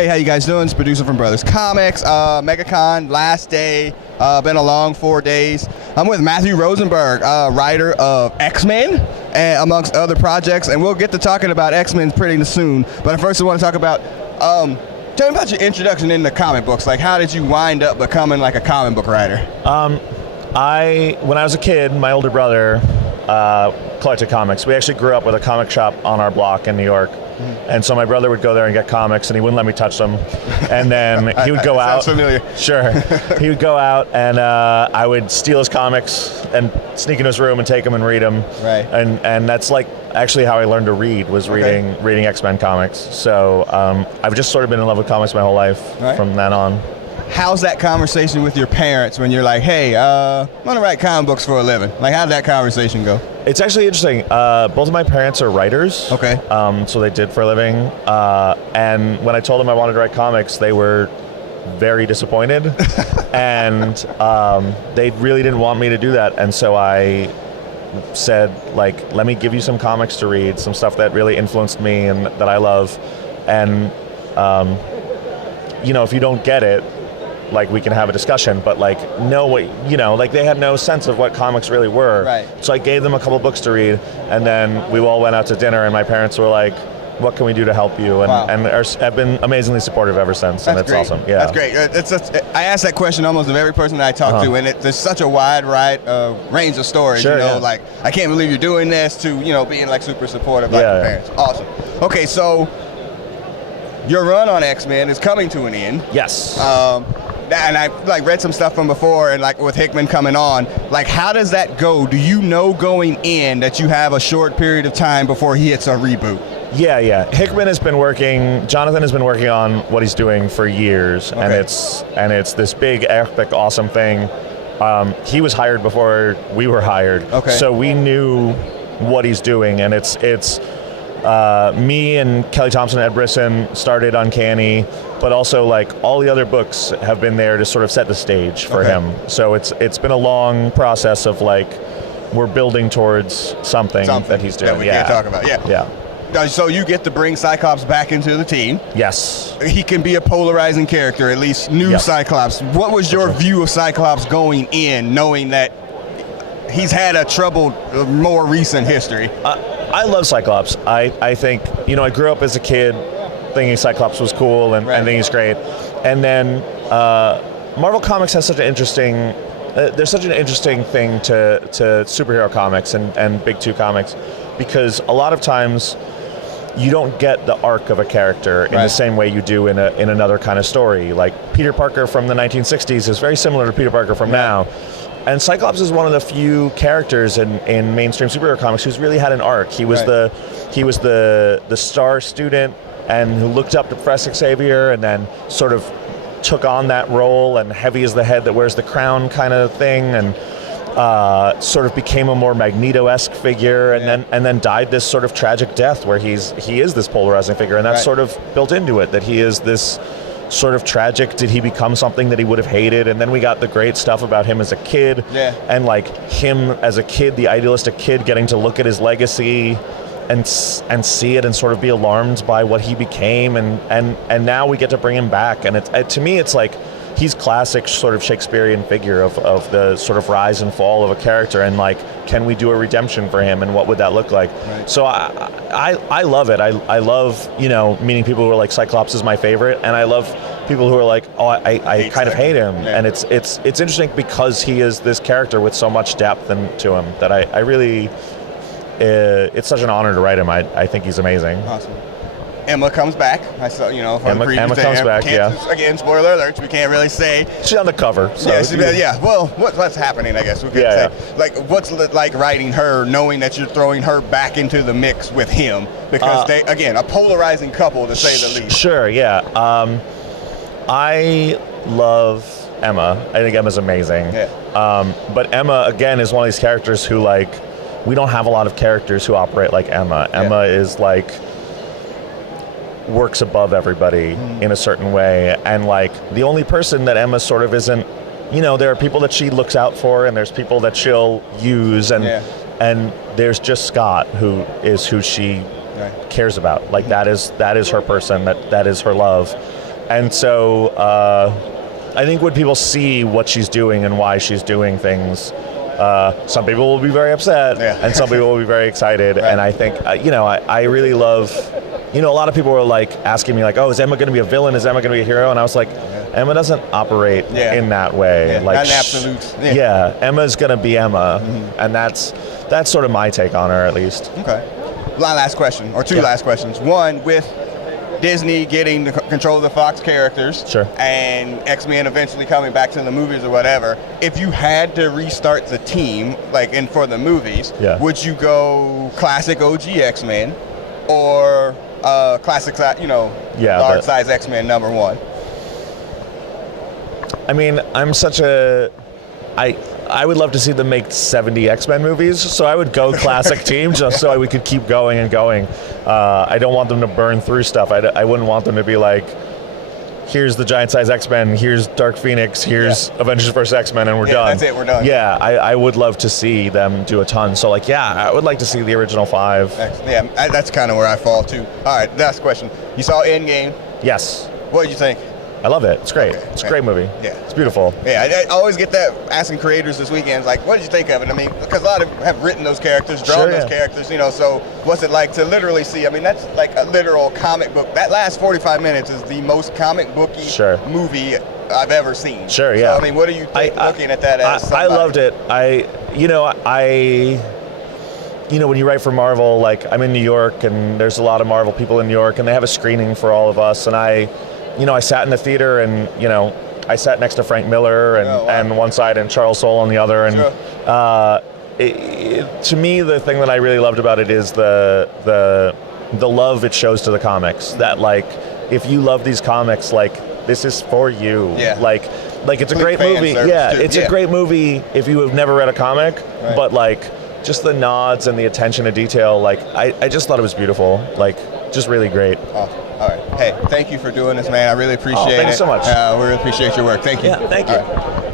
Hey, how you guys doing? It's producer from Brothers Comics. Megacon, last day. Been a long 4 days. I'm with Matthew Rosenberg, writer of X-Men, and amongst other projects. And we'll get to talking about X-Men pretty soon. But first I want to talk about, tell me about your introduction into comic books. Like, how did you wind up becoming like a comic book writer? When I was a kid, my older brother collected comics. We actually grew up with a comic shop on our block in New York. And so my brother would go there and get comics, and he wouldn't let me touch them. And then he would go out. Sounds familiar. Sure. He would go out, and I would steal his comics and sneak in his room and take them and read them. Right. And that's like actually how I learned to read, was reading X-Men comics. So I've just sort of been in love with comics my whole life from then on. How's that conversation with your parents when you're like, hey, I'm going to write comic books for a living? Like, how did that conversation go? It's actually interesting. Both of my parents are writers. Okay. So they did for a living. And when I told them I wanted to write comics, they were very disappointed. And they really didn't want me to do that. And so I said, like, let me give you some comics to read, some stuff that really influenced me and that I love. And, if you don't get it, like, we can have a discussion, but like, they had no sense of what comics really were. Right. So I gave them a couple books to read, and then we all went out to dinner, and my parents were like, what can we do to help you? And, have been amazingly supportive ever since, and it's awesome. Yeah. That's great. I ask that question almost of every person that I talk to, and there's such a wide range of stories. Sure, like, I can't believe you're doing this, to, being like super supportive like your parents. Awesome. Okay, so your run on X-Men is coming to an end. Yes. And I read some stuff from before, and with Hickman coming on, how does that go? Do you know going in that you have a short period of time before he hits a reboot? Yeah. Jonathan has been working on what he's doing for years, and it's this big, epic, awesome thing. He was hired before we were hired, so we knew what he's doing, and it's me and Kelly Thompson and Ed Brisson started Uncanny, but also all the other books have been there to sort of set the stage for him. So it's been a long process of we're building towards something that he's doing. That we can't talk about. Yeah. So you get to bring Cyclops back into the team. Yes. He can be a polarizing character, at least new Cyclops. What was your view of Cyclops going in, knowing that he's had a troubled, more recent history? I love Cyclops. I think, I grew up as a kid thinking Cyclops was cool and thinking he's great. And then Marvel Comics has such an interesting, there's such an interesting thing to superhero comics and Big Two comics, because a lot of times you don't get the arc of a character in the same way you do in another kind of story. Like Peter Parker from the 1960s is very similar to Peter Parker from now. And Cyclops is one of the few characters in mainstream superhero comics who's really had an arc. He was the star student and who looked up to Professor Xavier, and then sort of took on that role, and heavy is the head that wears the crown kind of thing, and sort of became a more Magneto-esque figure, and then died this sort of tragic death where he is this polarizing figure, and that's sort of built into it, that he is this sort of tragic. Did he become something that he would have hated? And then we got the great stuff about him as a kid, and him as a kid, the idealistic kid, getting to look at his legacy and see it and sort of be alarmed by what he became, and now we get to bring him back, and to me it's like he's classic sort of Shakespearean figure of the sort of rise and fall of a character, and can we do a redemption for him, and what would that look like? So I love it. I love meeting people who are like, Cyclops is my favorite, and I love people who are like, oh, I kind of hate him. And it's interesting because he is this character with so much depth to him that I really it's such an honor to write him. I think he's amazing. Awesome. Emma comes back. I saw, Emma comes back, Again, spoiler alert, we can't really say. She's on the cover. So. Well, what's happening, I guess we could say. What's it like writing her, knowing that you're throwing her back into the mix with him? Because they, again, a polarizing couple, to say the least. Sure, yeah. I love Emma. I think Emma's amazing. Yeah. But Emma, again, is one of these characters who, we don't have a lot of characters who operate like Emma. Emma is works above everybody in a certain way, and the only person that Emma sort of isn't, there are people that she looks out for, and there's people that she'll use, and there's just Scott, who she cares about. That is her person, that is her love. And so I think when people see what she's doing and why she's doing things, some people will be very upset, and some people will be very excited. Right. And I think, I really love, a lot of people were like asking me like, oh, is Emma going to be a villain? Is Emma going to be a hero? And I was like, Emma doesn't operate in that way. Yeah, like, not an absolute. Emma's going to be Emma, and that's sort of my take on her, at least. Okay. One last question, or two last questions. One, with Disney getting the control of the Fox characters, and X-Men eventually coming back to the movies or whatever, if you had to restart the team, like for the movies, would you go classic OG X-Men or classic, large size X-Men #1? I mean, I would love to see them make 70 X-Men movies, so I would go classic team just so we could keep going and going. I don't want them to burn through stuff. I wouldn't want them to be like, here's the giant size X-Men, here's Dark Phoenix, here's Avengers vs. X-Men, and we're done. That's it, we're done. Yeah, I would love to see them do a ton. So I would like to see the original 5. Yeah, that's kind of where I fall too. All right, last question. You saw Endgame? Yes. What did you think? I love it. It's great. It's a great movie. Yeah. It's beautiful. Yeah, I always get that asking creators this weekend, like, what did you think of it? I mean, because a lot of them have written those characters, drawn those characters, so what's it like to literally see? I mean, that's like a literal comic book. That last 45 minutes is the most comic booky movie I've ever seen. Sure, yeah. So, I mean, what do you think looking at that as somebody? I loved it. When you write for Marvel, like, I'm in New York, and there's a lot of Marvel people in New York, and they have a screening for all of us, and I sat in the theater, and I sat next to Frank Miller and one side and Charles Soule on the other, and to me the thing that I really loved about it is the love it shows to the comics. That like, if you love these comics, like, this is for you. Yeah. Like it's a great movie. Yeah, it's a great movie if you have never read a comic, but like just the nods and the attention to detail. Like I just thought it was beautiful. Like just really great. All right. Hey, thank you for doing this, man. I really appreciate it. Thanks so much. We really appreciate your work. Thank you. Yeah, thank you.